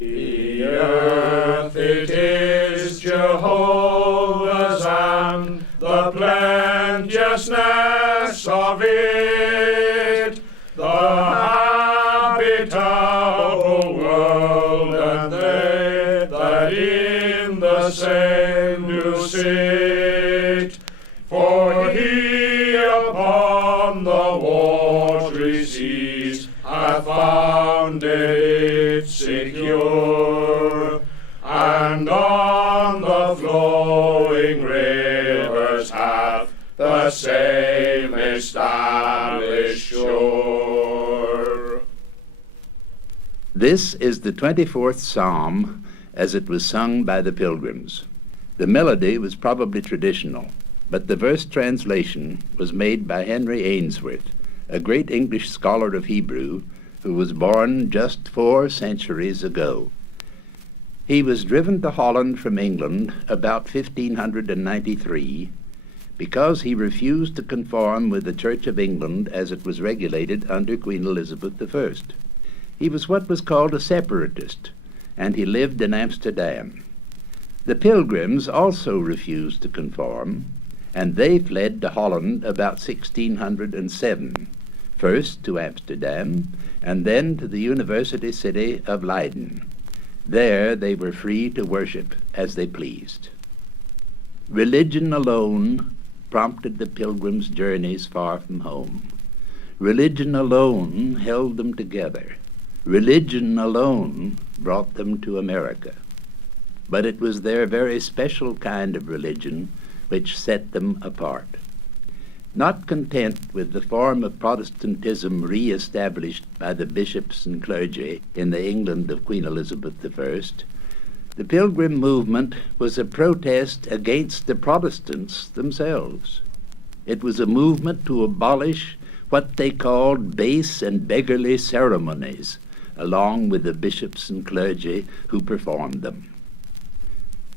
The earth it is Jehovah's, and the plenteousness of it, the habitable world, and they that in the same do sit. For he upon the watery seas hath founded it secure, and on the flowing rivers hath the same established shore. This is the 24th Psalm as it was sung by the Pilgrims. The melody was probably traditional, but the verse translation was made by Henry Ainsworth, a great English scholar of Hebrew who was born just 4 centuries ago. He was driven to Holland from England about 1593 because he refused to conform with the Church of England as it was regulated under Queen Elizabeth I. He was what was called a separatist, and he lived in Amsterdam. The Pilgrims also refused to conform, and they fled to Holland about 1607, first to Amsterdam, and then to the university city of Leiden. There they were free to worship as they pleased. Religion alone prompted the Pilgrims' journeys far from home. Religion alone held them together. Religion alone brought them to America. But it was their very special kind of religion which set them apart. Not content with the form of Protestantism re-established by the bishops and clergy in the England of Queen Elizabeth I, the Pilgrim movement was a protest against the Protestants themselves. It was a movement to abolish what they called base and beggarly ceremonies, along with the bishops and clergy who performed them.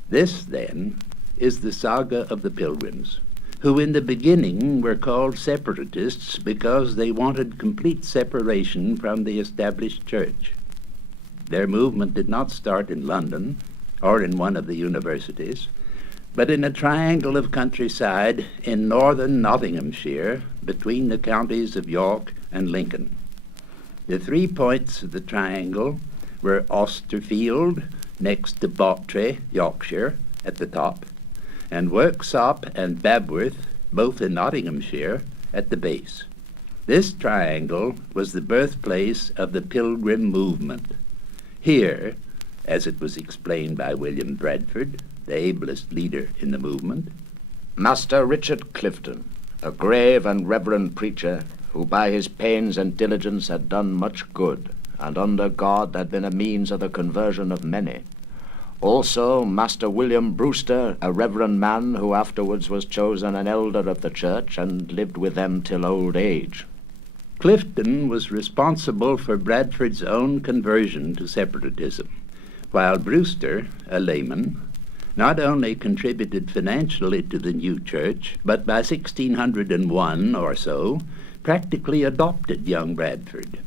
This, then, is the saga of the Pilgrims, who in the beginning were called separatists because they wanted complete separation from the established church. Their movement did not start in London or in one of the universities, but in a triangle of countryside in northern Nottinghamshire between the counties of York and Lincoln. The 3 points of the triangle were Austerfield, next to Bawtry, Yorkshire, at the top, and Worksop and Babworth, both in Nottinghamshire, at the base. This triangle was the birthplace of the Pilgrim movement. Here, as it was explained by William Bradford, the ablest leader in the movement, Master Richard Clifton, a grave and reverend preacher, who by his pains and diligence had done much good, and under God had been a means of the conversion of many. Also Master William Brewster, a reverend man who afterwards was chosen an elder of the church and lived with them till old age. Clifton was responsible for Bradford's own conversion to separatism, while Brewster, a layman, not only contributed financially to the new church, but by 1601 or so, practically adopted young Bradford.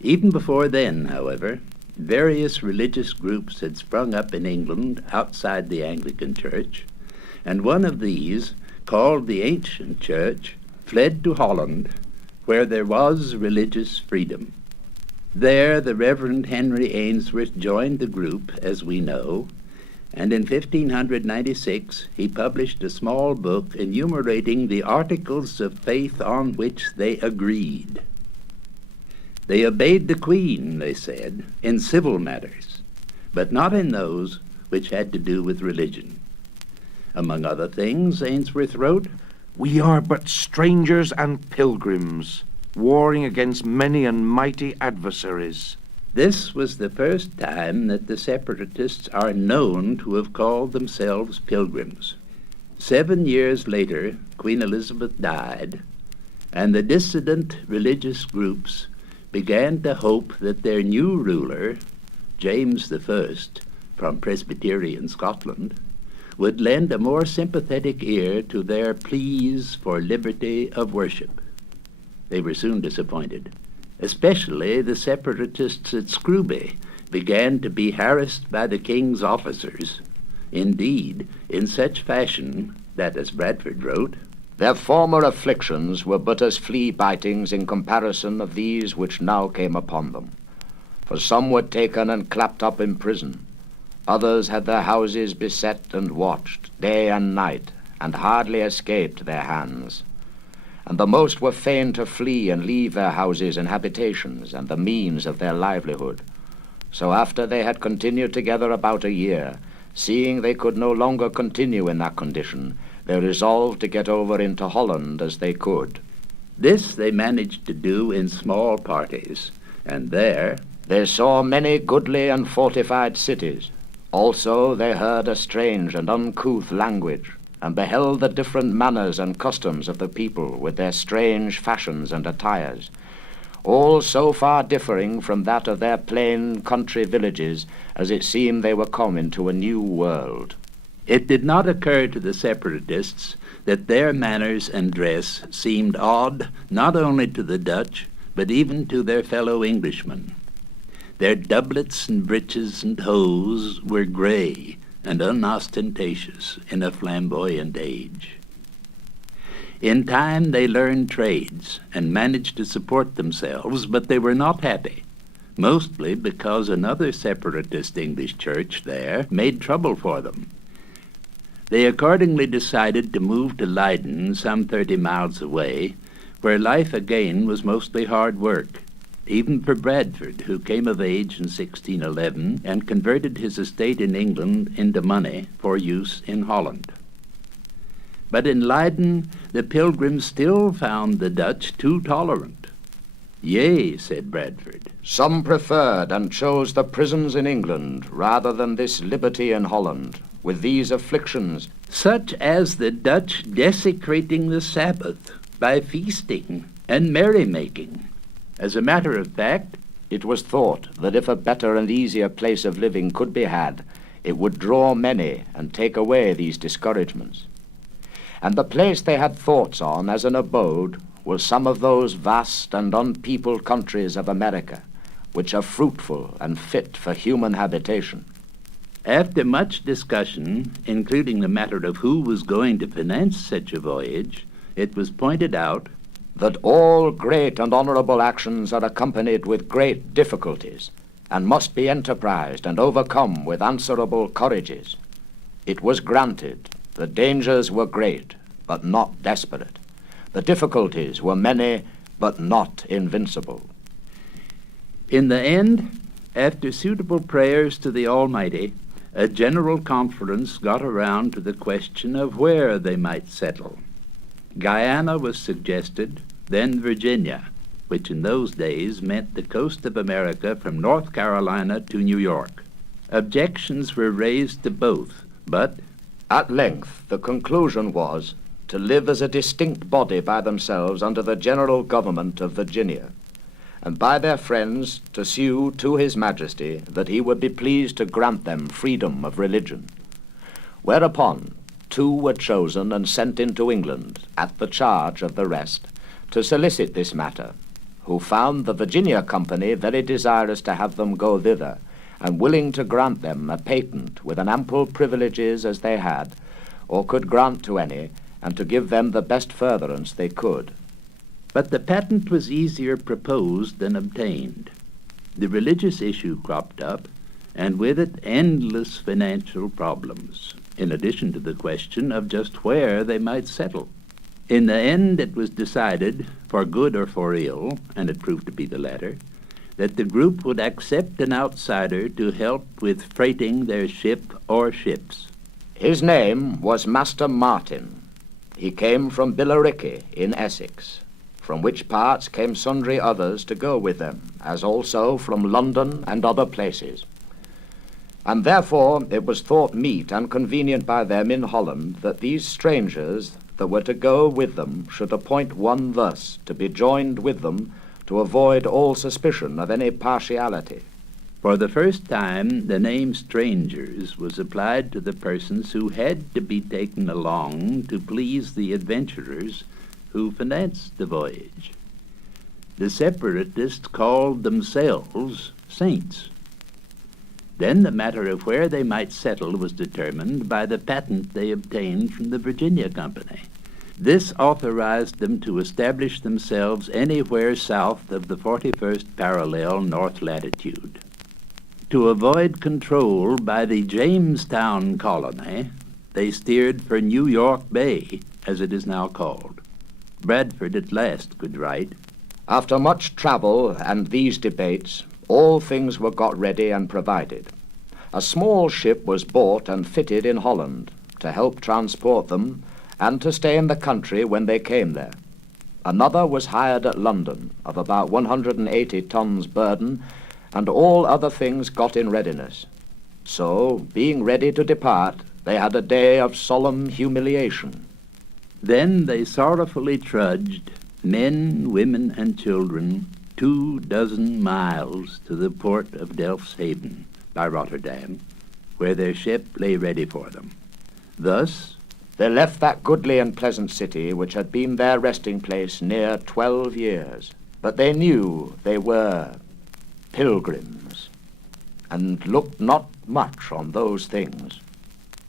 Even before then, however, various religious groups had sprung up in England outside the Anglican Church, and one of these, called the Ancient Church, fled to Holland, where there was religious freedom. There the Reverend Henry Ainsworth joined the group, as we know, and in 1596 he published a small book enumerating the articles of faith on which they agreed. They obeyed the Queen, they said, in civil matters, but not in those which had to do with religion. Among other things, Ainsworth wrote, "We are but strangers and pilgrims, warring against many and mighty adversaries." This was the first time that the separatists are known to have called themselves pilgrims. 7 years later, Queen Elizabeth died, and the dissident religious groups began to hope that their new ruler, James I, from Presbyterian Scotland, would lend a more sympathetic ear to their pleas for liberty of worship. They were soon disappointed, especially the separatists at Scrooby, began to be harassed by the king's officers, indeed, in such fashion that, as Bradford wrote, their former afflictions were but as flea-bitings in comparison of these which now came upon them. For some were taken and clapped up in prison. Others had their houses beset and watched, day and night, and hardly escaped their hands. And the most were fain to flee and leave their houses and habitations, and the means of their livelihood. So after they had continued together about a year, seeing they could no longer continue in that condition, they resolved to get over into Holland as they could. This they managed to do in small parties, and there they saw many goodly and fortified cities. Also they heard a strange and uncouth language, and beheld the different manners and customs of the people with their strange fashions and attires, all so far differing from that of their plain country villages as it seemed they were come into a new world. it did not occur to the separatists that their manners and dress seemed odd not only to the Dutch, but even to their fellow Englishmen. Their doublets and breeches and hose were grey and unostentatious in a flamboyant age. In time they learned trades and managed to support themselves, but they were not happy, mostly because another separatist English church there made trouble for them. They accordingly decided to move to Leiden, some 30 miles away, where life again was mostly hard work, even for Bradford, who came of age in 1611 and converted his estate in England into money for use in Holland. But in Leiden, the Pilgrims still found the Dutch too tolerant. "Yea," said Bradford, "some preferred and chose the prisons in England rather than this liberty in Holland, with these afflictions, such as the Dutch desecrating the Sabbath by feasting and merrymaking. As a matter of fact, it was thought that if a better and easier place of living could be had, it would draw many and take away these discouragements. And the place they had thoughts on as an abode was some of those vast and unpeopled countries of America, which are fruitful and fit for human habitation." After much discussion, including the matter of who was going to finance such a voyage, it was pointed out that all great and honorable actions are accompanied with great difficulties, and must be enterprised and overcome with answerable courages. It was granted the dangers were great, but not desperate. The difficulties were many, but not invincible. in the end, after suitable prayers to the Almighty, a general conference got around to the question of where they might settle. Guyana was suggested, then Virginia, which in those days meant the coast of America from North Carolina to New York. Objections were raised to both, but At length the conclusion was to live as a distinct body by themselves under the general government of Virginia, and by their friends to sue to his Majesty that he would be pleased to grant them freedom of religion. Whereupon 2 were chosen and sent into England, at the charge of the rest, to solicit this matter, who found the Virginia Company very desirous to have them go thither, and willing to grant them a patent with an ample privileges as they had, or could grant to any, and to give them the best furtherance they could. But the patent was easier proposed than obtained. The religious issue cropped up, and with it endless financial problems, in addition to the question of just where they might settle. In the end, it was decided, for good or for ill, and it proved to be the latter, that the group would accept an outsider to help with freighting their ship or ships. His name was Master Martin. He came from Billericay in Essex, from which parts came sundry others to go with them, as also from London and other places. And therefore it was thought meet and convenient by them in Holland that these strangers that were to go with them should appoint one thus to be joined with them, to avoid all suspicion of any partiality. For the first time, the name strangers was applied to the persons who had to be taken along to please the adventurers who financed the voyage. The separatists called themselves saints. Then the matter of where they might settle was determined by the patent they obtained from the Virginia Company. This authorized them to establish themselves anywhere south of the 41st parallel north latitude. To avoid control by the Jamestown colony, they steered for New York Bay, as it is now called. Bradford at last could write, After much travel and these debates, all things were got ready and provided. A small ship was bought and fitted in Holland to help transport them and to stay in the country when they came there. Another was hired at London of about 180 tons burden, and all other things got in readiness. So, being ready to depart, they had a day of solemn humiliation. Then they sorrowfully trudged, men, women, and children, 24 miles to the port of Delfshaven by Rotterdam, where their ship lay ready for them. Thus, they left that goodly and pleasant city which had been their resting place near 12 years. But they knew they were pilgrims, and looked not much on those things.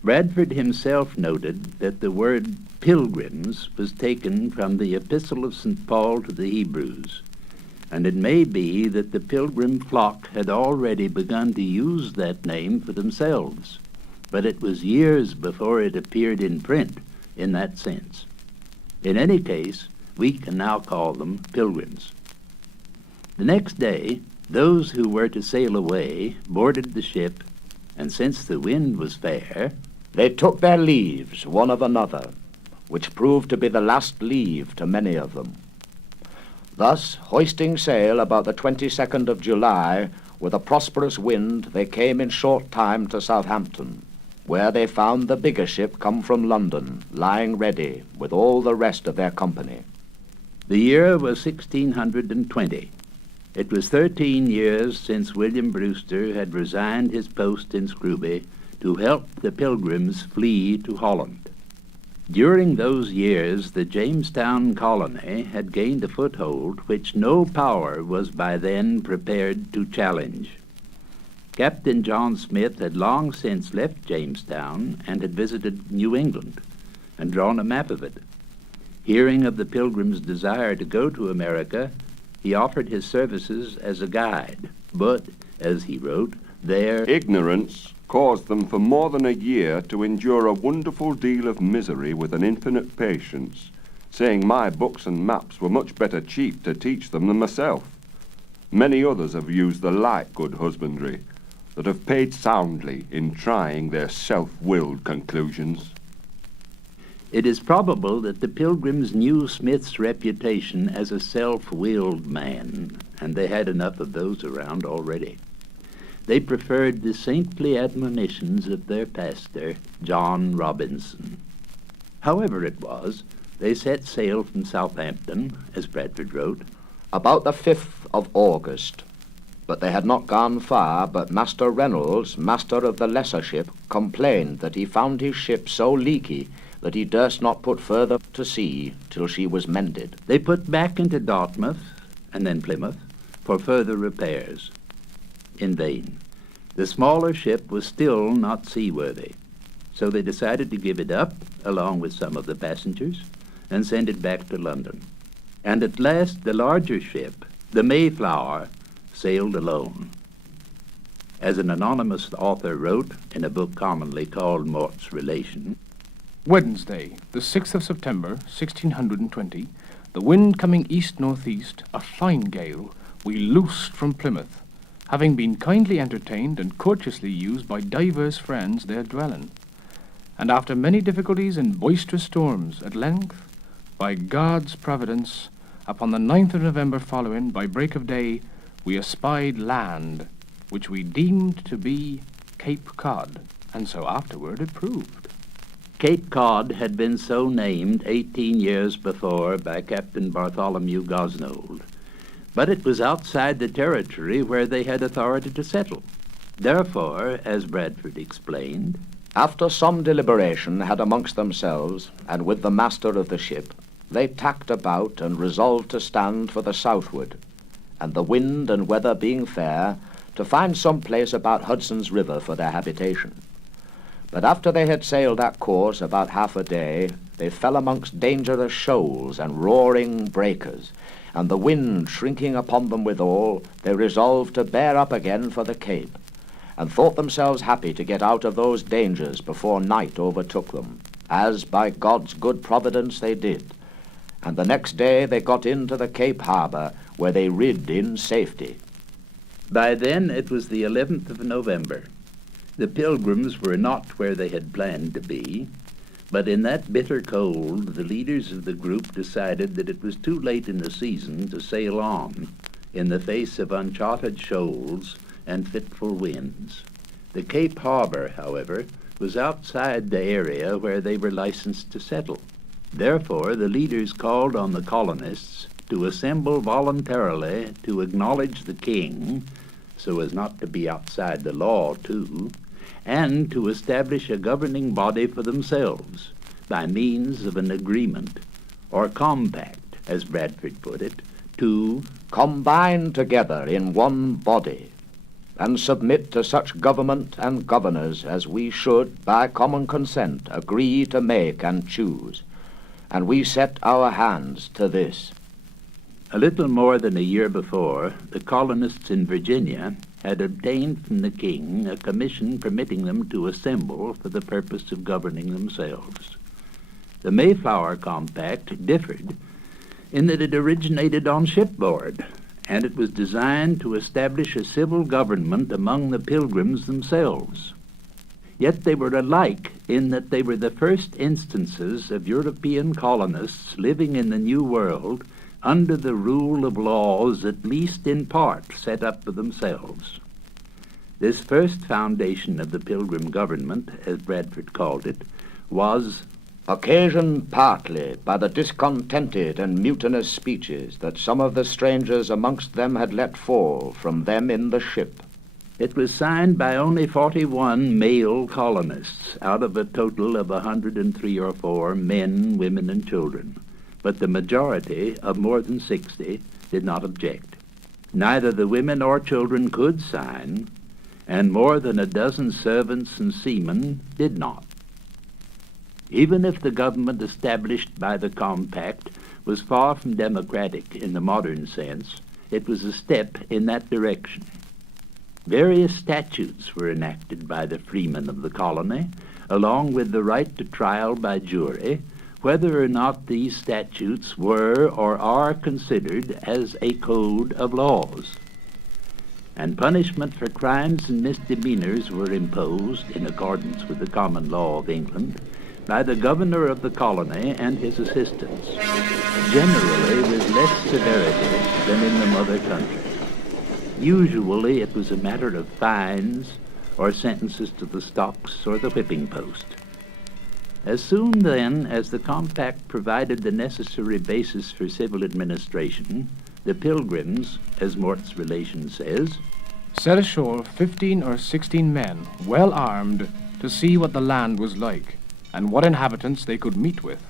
Bradford himself noted that the word pilgrims was taken from the Epistle of St. Paul to the Hebrews, and it may be that the pilgrim flock had already begun to use that name for themselves, but it was years before it appeared in print in that sense. In any case, we can now call them pilgrims. The next day, those who were to sail away boarded the ship, and since the wind was fair, they took their leaves one of another, which proved to be the last leave to many of them. Thus, hoisting sail about the 22nd of July, with a prosperous wind, they came in short time to Southampton, where they found the bigger ship come from London, lying ready with all the rest of their company. The year was 1620. It was 13 years since William Brewster had resigned his post in Scrooby to help the Pilgrims flee to Holland. During those years, the Jamestown colony had gained a foothold which no power was by then prepared to challenge. Captain John Smith had long since left Jamestown and had visited New England and drawn a map of it. Hearing of the Pilgrims' desire to go to America, he offered his services as a guide, but, as he wrote, their ignorance caused them for more than a year to endure a wonderful deal of misery with an infinite patience, saying my books and maps were much better cheap to teach them than myself. Many others have used the like good husbandry, that have paid soundly in trying their self-willed conclusions. It is probable that the Pilgrims knew Smith's reputation as a self-willed man, and they had enough of those around already. They preferred the saintly admonitions of their pastor, John Robinson. However it was, they set sail from Southampton, as Bradford wrote, about the 5th of August. But they had not gone far, but Master Reynolds, master of the lesser ship, complained that he found his ship so leaky that he durst not put further to sea till she was mended. They put back into Dartmouth, and then Plymouth, for further repairs. In vain. The smaller ship was still not seaworthy, so they decided to give it up, along with some of the passengers, and send it back to London. And at last the larger ship, the Mayflower, sailed alone. As an anonymous author wrote in a book commonly called Mort's Relation, Wednesday, the 6th of September, 1620, the wind coming east-northeast, a fine gale, we loosed from Plymouth, having been kindly entertained and courteously used by divers friends there dwelling. And after many difficulties and boisterous storms, at length, by God's providence, upon the 9th of November following, by break of day, we espied land, which we deemed to be Cape Cod, and so afterward it proved. Cape Cod had been so named 18 years before by Captain Bartholomew Gosnold, but it was outside the territory where they had authority to settle. Therefore, as Bradford explained, after some deliberation had amongst themselves, and with the master of the ship, they tacked about and resolved to stand for the southward, and the wind and weather being fair, to find some place about Hudson's River for their habitation. But after they had sailed that course about half a day, they fell amongst dangerous shoals and roaring breakers, and the wind shrinking upon them withal, they resolved to bear up again for the Cape, and thought themselves happy to get out of those dangers before night overtook them, as by God's good providence they did. And the next day they got into the Cape Harbor, where they rid in safety. By then it was the 11th of November. The Pilgrims were not where they had planned to be, but in that bitter cold the leaders of the group decided that it was too late in the season to sail on in the face of uncharted shoals and fitful winds. The Cape Harbor, however, was outside the area where they were licensed to settle. Therefore, the leaders called on the colonists to assemble voluntarily to acknowledge the king, so as not to be outside the law too, and to establish a governing body for themselves by means of an agreement, or compact, as Bradford put it, to combine together in one body, and submit to such government and governors as we should, by common consent, agree to make and choose. And we set our hands to this. A little more than a year before, the colonists in Virginia had obtained from the king a commission permitting them to assemble for the purpose of governing themselves. The Mayflower Compact differed in that it originated on shipboard, and it was designed to establish a civil government among the Pilgrims themselves. Yet they were alike in that they were the first instances of European colonists living in the New World under the rule of laws at least in part set up for themselves. This first foundation of the Pilgrim government, as Bradford called it, was occasioned partly by the discontented and mutinous speeches that some of the strangers amongst them had let fall from them in the ship. It was signed by only 41 male colonists out of a total of 103 or 4 men, women, and children, but the majority of more than 60 did not object. Neither the women or children could sign, and more than a dozen servants and seamen did not. Even if the government established by the compact was far from democratic in the modern sense, it was a step in that direction. Various statutes were enacted by the freemen of the colony, along with the right to trial by jury, whether or not these statutes were or are considered as a code of laws. And punishment for crimes and misdemeanors were imposed, in accordance with the common law of England, by the governor of the colony and his assistants, generally with less severity than in the mother country. Usually it was a matter of fines or sentences to the stocks or the whipping post. As soon then as the compact provided the necessary basis for civil administration, the Pilgrims, as Mort's relation says, set ashore 15 or 16 men, well armed, to see what the land was like, and what inhabitants they could meet with.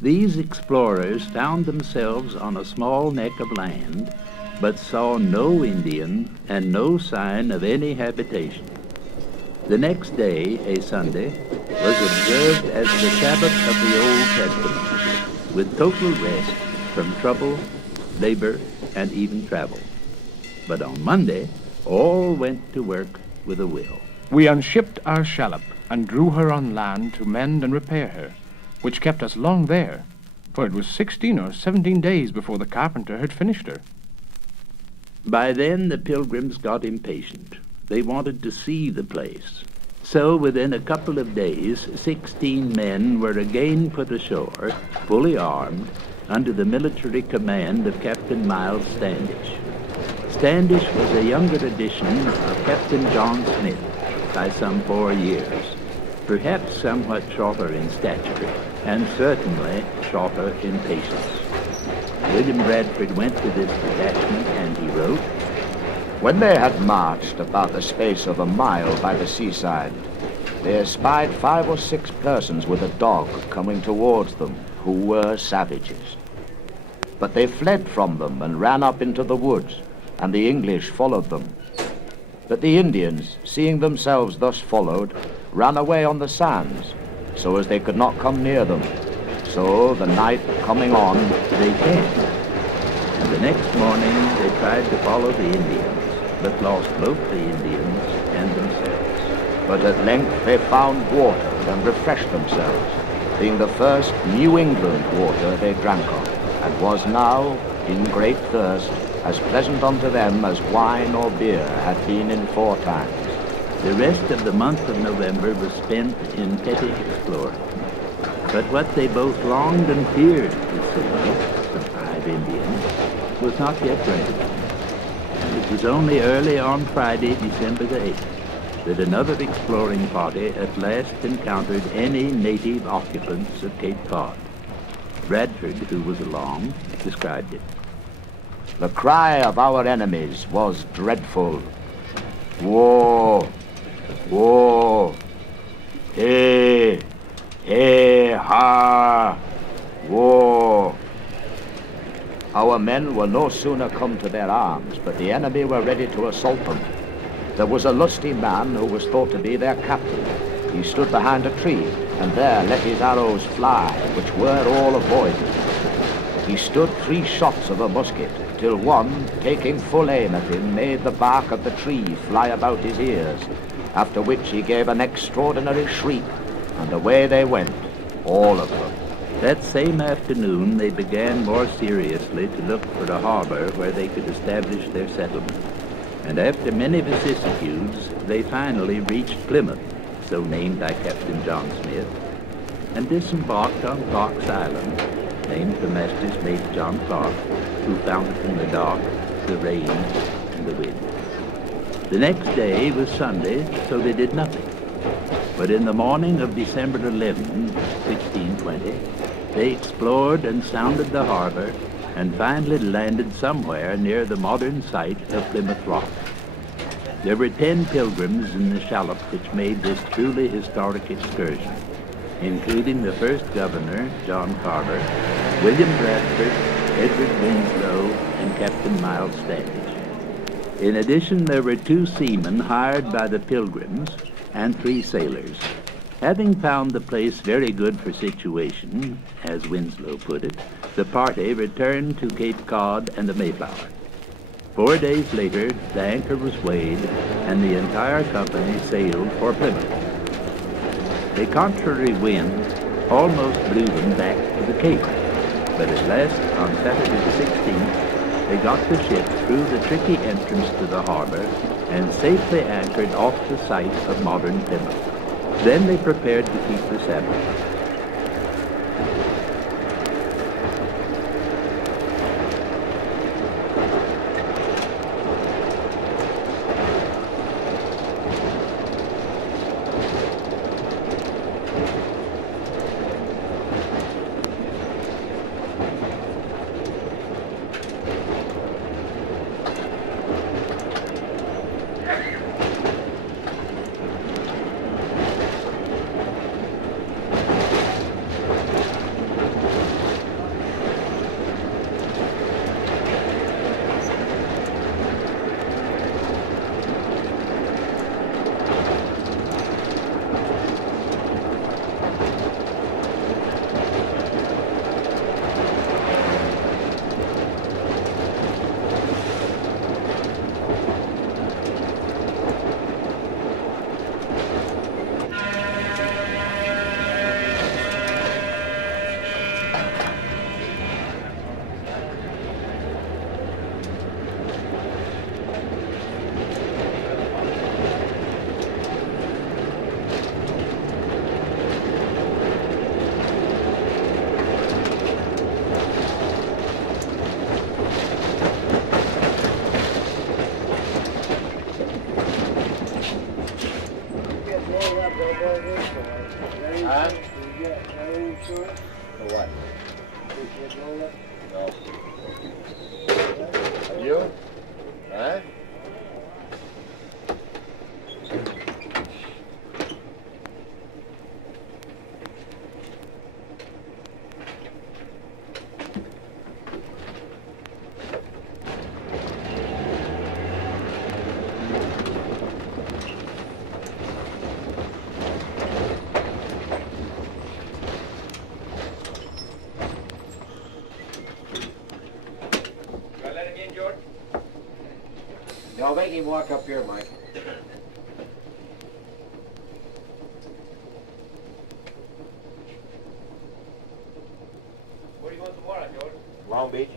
These explorers found themselves on a small neck of land, but saw no Indian and no sign of any habitation. The next day, a Sunday, was observed as the Sabbath of the Old Testament, with total rest from trouble, labor, and even travel. But on Monday, all went to work with a will. We unshipped our shallop, and drew her on land to mend and repair her, which kept us long there, for it was 16 or 17 days before the carpenter had finished her. By then the Pilgrims got impatient. They wanted to see the place. So within a couple of days, 16 men were again put ashore, fully armed, under the military command of Captain Miles Standish. Standish was a younger edition of Captain John Smith by some 4 years, perhaps somewhat shorter in stature, and certainly shorter in patience. William Bradford went to this detachment, and he wrote, When they had marched about the space of a mile by the seaside, they espied 5 or 6 persons with a dog coming towards them, who were savages. But they fled from them and ran up into the woods, and the English followed them. But the Indians, seeing themselves thus followed, ran away on the sands, so as they could not come near them. So the night coming on, they came. And the next morning they tried to follow the Indians, but lost both the Indians and themselves. But at length they found water and refreshed themselves, being the first New England water they drank of, and was now, in great thirst, as pleasant unto them as wine or beer had been in foretimes. The rest of the month of November was spent in petty exploring. But what they both longed and feared to see, the 5 Indians, was not yet ready. And it was only early on Friday, December the 8th, that another exploring party at last encountered any native occupants of Cape Cod. Bradford, who was along, described it. The cry of our enemies was dreadful. Woe! Woe! Hey! Hey! Ha! Woe! Our men were no sooner come to their arms, but the enemy were ready to assault them. There was a lusty man who was thought to be their captain. He stood behind a tree, and there let his arrows fly, which were all avoided. He stood 3 shots of a musket, till one, taking full aim at him, made the bark of the tree fly about his ears, after which he gave an extraordinary shriek, and away they went, all of them. That same afternoon they began more seriously to look for a harbor where they could establish their settlement. And after many vicissitudes, they finally reached Plymouth, so named by Captain John Smith, and disembarked on Clark's Island, named for Master's mate John Clark, who found it in the dark, the rain, and the wind. The next day was Sunday, so they did nothing. But in the morning of December 11, 1620, they explored and sounded the harbor and finally landed somewhere near the modern site of Plymouth Rock. There were 10 pilgrims in the shallop which made this truly historic excursion, including the first governor, John Carver, William Bradford, Edward Winslow, and Captain Miles Standish. In addition, there were 2 seamen hired by the pilgrims and 3 sailors. Having found the place very good for situation, as Winslow put it, the party returned to Cape Cod and the Mayflower. 4 days later, the anchor was weighed, and the entire company sailed for Plymouth. A contrary wind almost blew them back to the Cape, but at last, on Saturday the 16th, they got the ship through the tricky entrance to the harbor and safely anchored off the site of modern Plymouth. Then they prepared to keep the Sabbath. No, make him walk up here, Mike. Where are you going tomorrow, George? Long Beach.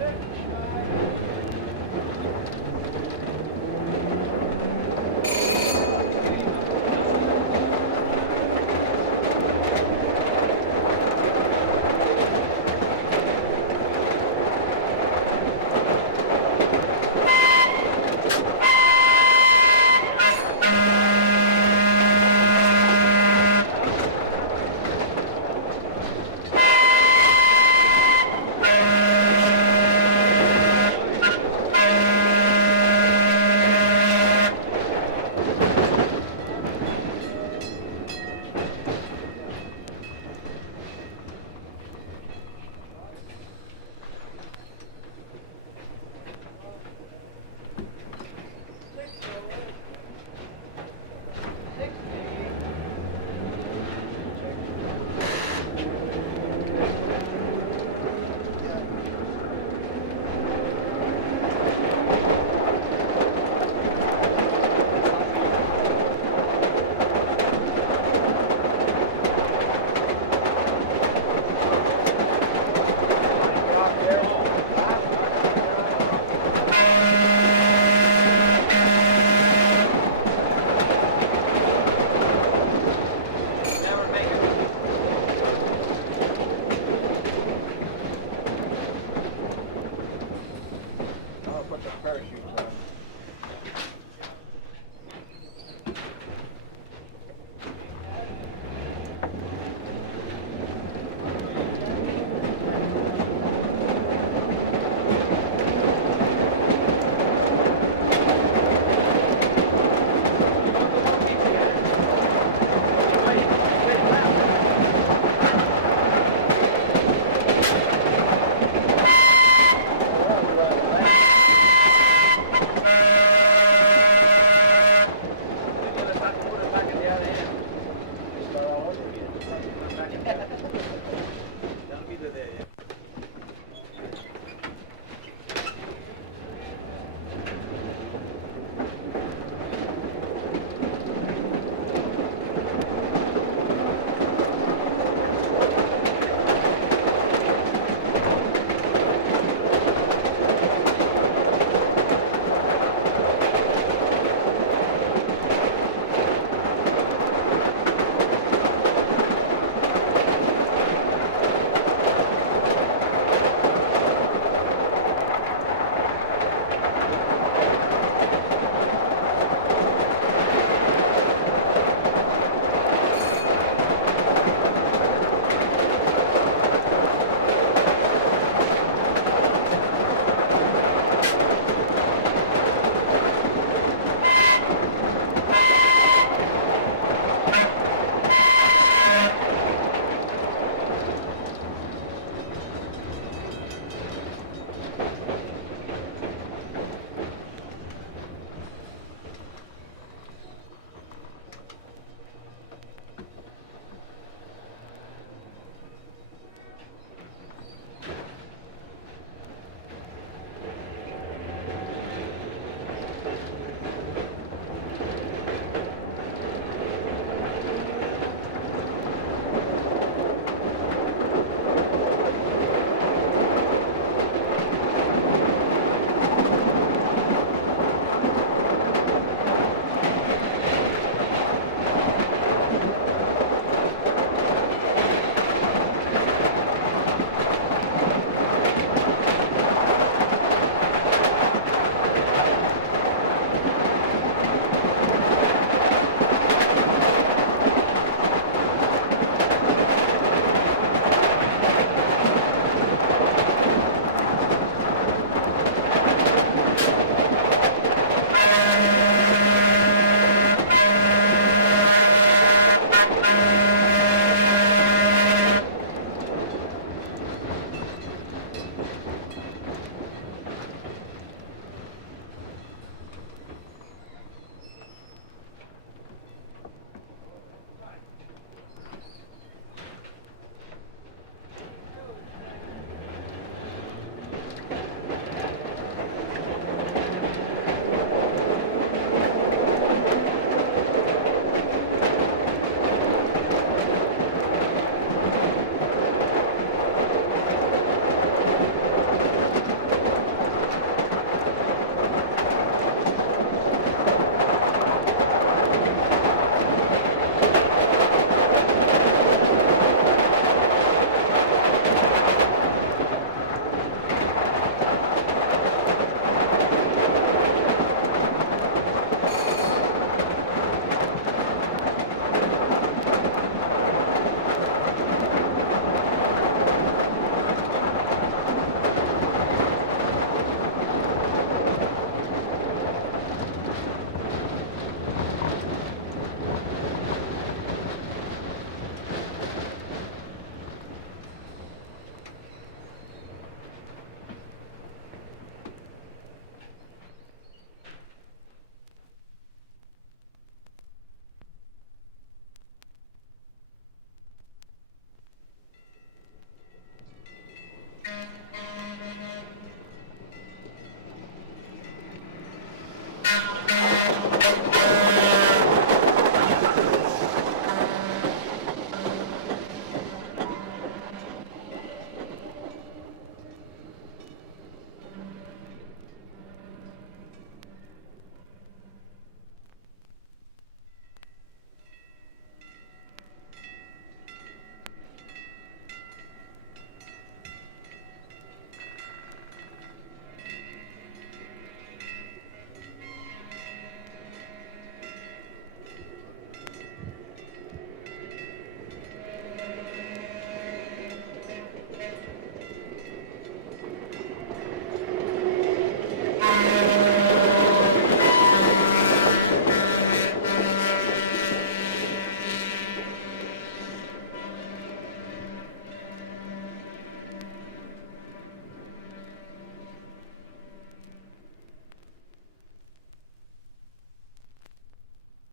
Sit.